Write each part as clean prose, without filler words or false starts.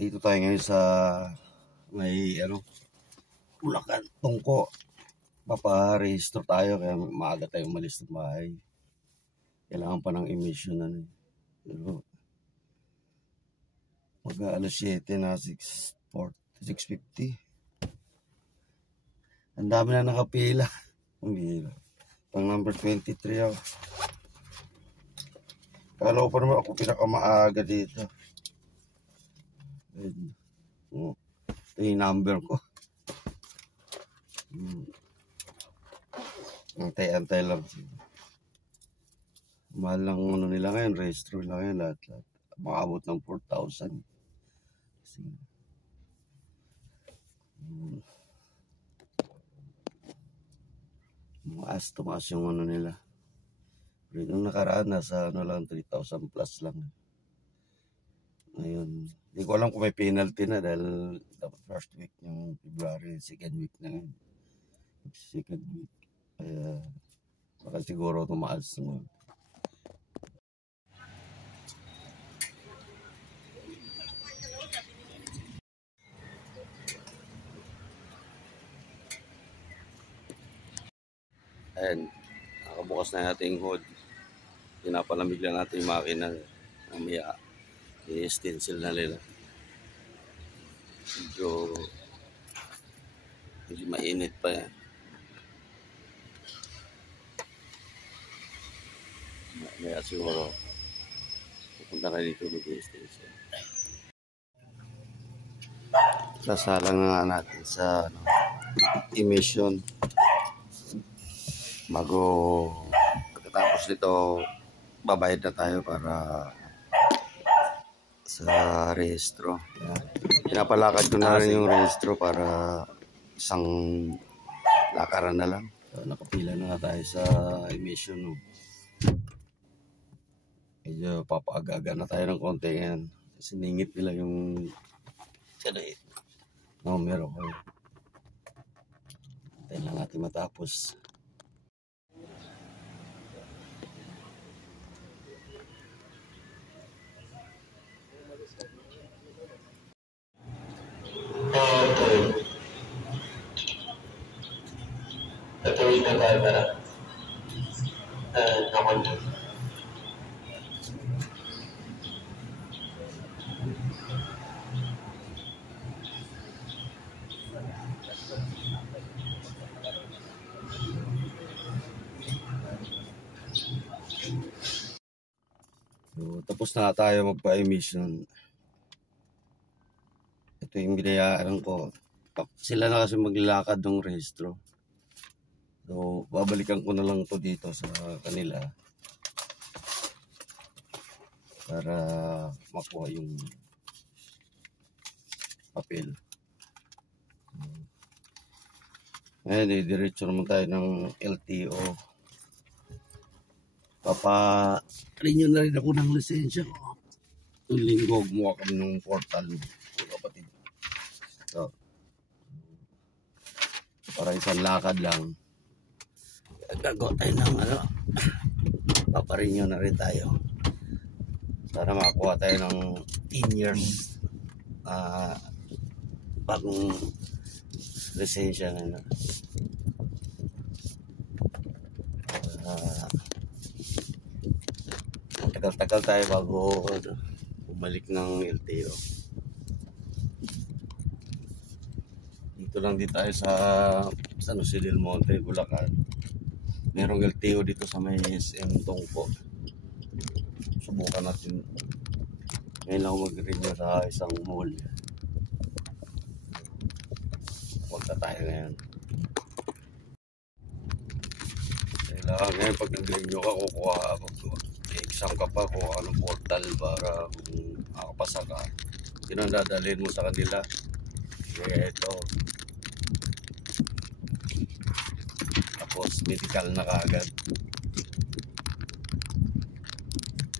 Dito tayo ngayon sa may Bulacan, Tungko. Paparehistro tayo kaya maaga tayo umalis ng bahay. Kailangan pa ng emission Pero mag-alas 7 na 6:50. Ang dami na nakapila. Ang bihira. Pang number 23 ako. Kala ko pa naman ako pinakamaaga dito. Ito yung number ko. Antay-antay lang. Mahal lang nila ngayon. Registro nila ngayon lahat. Makabot ng 4,000. Tumaas yung nila. Pero nung nakaraan, nasa lang 3,000 plus lang. Ngayon, hindi ko alam kung may penalty na dahil dapat first week ng February, second week na ngayon. Second week. Kaya, baka siguro tumaas mo. Ayan, nakabukas na natin yung hood. Pinapalamig lang natin yung makina. Mamaya, i-stencil na nila. Medyo mainit pa yan. Mamaya siguro, pupunta ka dito mag-stencil. Sasalang na natin sa emission. Bago pagkatapos nito, babayad na tayo para sa rehistro. Pinapalakad ko na rin yung rehistro para isang lakaran na lang. So, nakapila na nga tayo sa emission. Medyo papaaga na tayo ng konti yan. Kasi ningit nila yung numero ko. Tayo lang natin matapos. Natuloy na tayo para naman mo. So, tapos na tayo magpa-emission. Ito yung binayaan ko. Sila na kasi maglalakad ng rehistro. So, babalikan ko na lang to dito sa kanila para makuha yung papel. Ngayon, diretso naman tayo ng LTO. Papa-renew na rin ako ng lisensya ko. Itong linggo, gumawa kami ng portal. Kapatid. So, para isang lakad lang. Gagawa tayo ng paparenew na rin tayo. Sana makakuha tayo ng 10 years bagong lisensya na tagal-tagal tayo bago bumalik ng LTO. Dito lang din tayo sa San Jose del Monte, Bulacan. Merong LTO dito sa may SM Tungko. Subukan natin. Ngayon lang mag-renew sa isang mall. Punta tayo ngayon. Kailangan ngayon pag nag-renew ka, kukuha exam ka pa kung anong portal para kung makapasa ka. Yun ang dadalhin mo sa kanila. Kaya ito. Tapos medical na kaagad.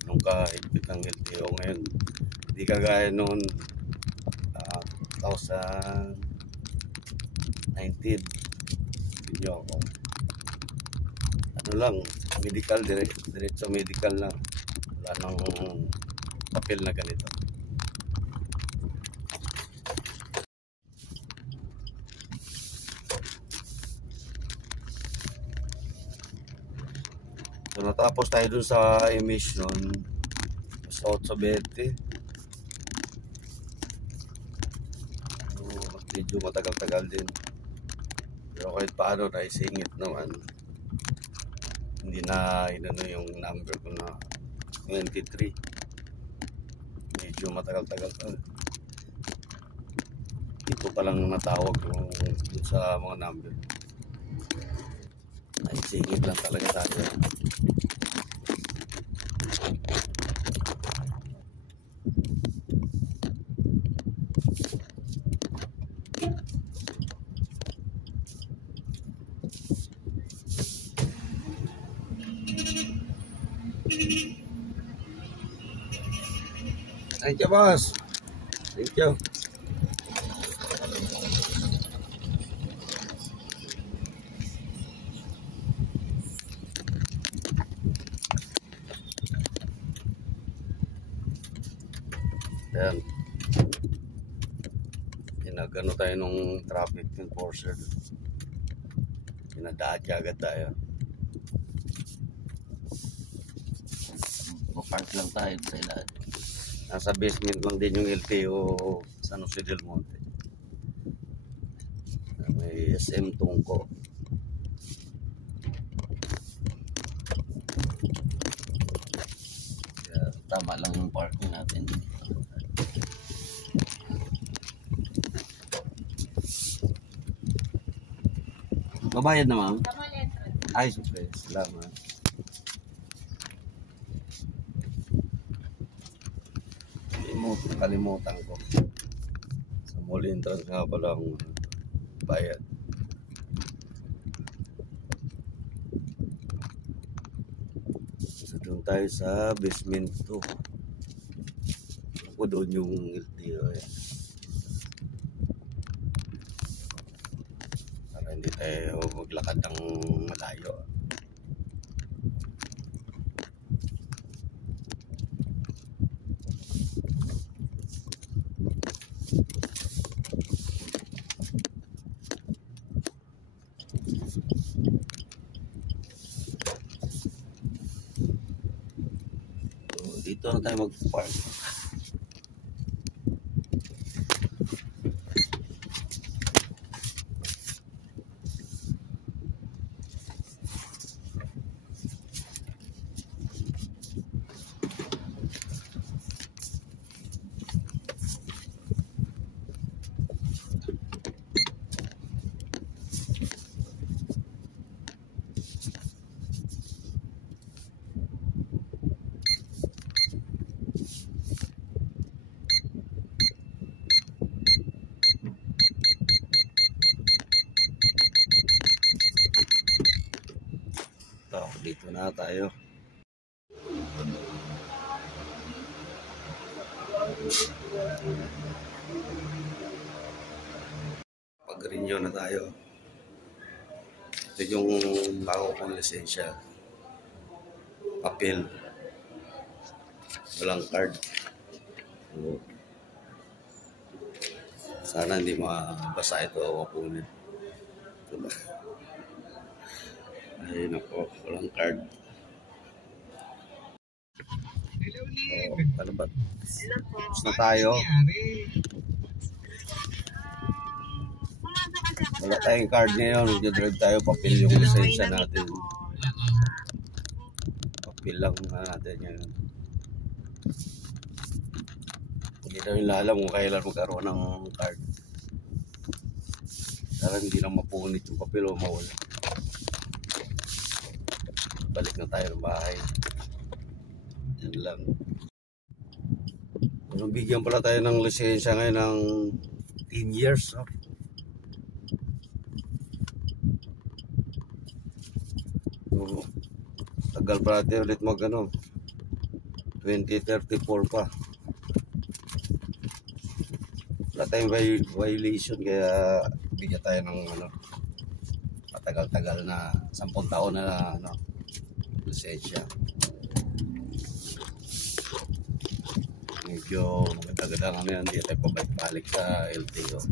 Nung kahigpit ng LTO ngayon, hindi kagaya noon 2019. Hindi ako. Lang, medical, diretso medical na. Wala nang papel na ganito. makatapos tayo dun sa emission sa 8:20. Medyo matagal-tagal din. Pero kahit paano naisingit naman. Hindi na inano yung number ko na 23. Medyo matagal-tagal pa. Dito pa lang natawag yung sa mga number. Naisingit lang talaga tayo. Thank you, boss. Thank you. Ayan. Ginagano tayo nung traffic enforcer. Ginadadya agad tayo. Park lang tayo sa ilan. Nasa basement lang din yung LTO San Jose del Monte. May SM Tungko. Kaya tama lang yung parking natin. Babayad na, ma'am? Ay, super. Salamat. Kalimutan ko. Sa mall entrance nga pala ang bayad. So doon tayo sa basement 2. Ako doon yung LTO eh. Para hindi tayo maglakad ng malayo. Dito na tayo mag-park. Dito na tayo. Pag-renew na tayo. Ito yung bago kong lisensya. Papel. Walang card. So, sana hindi mabasa ito o kunin. Diba? Ay nako, walang card. Ano ba? Tapos na tayo. Wala tayong card ngayon. Nag-drive tayo. Papel yung lisensya natin. Papel lang natin yan. Hindi namin alam kung kailan magkaroon ng card. Parang hindi lang mapunit yung papel o mawala. Balik na tayo ng bahay. Yan lang. Bigyan pala tayo ng lisensya ngayon ng 10 years. Oh. So, tagal pa natin ulit mag 2034 pa. Wala tayong violation kaya bigyan tayo ng matagal-tagal na 10 taon na lisensya. Medyo maganda-ganda kami, hindi tayo pabalik-balik sa LTO.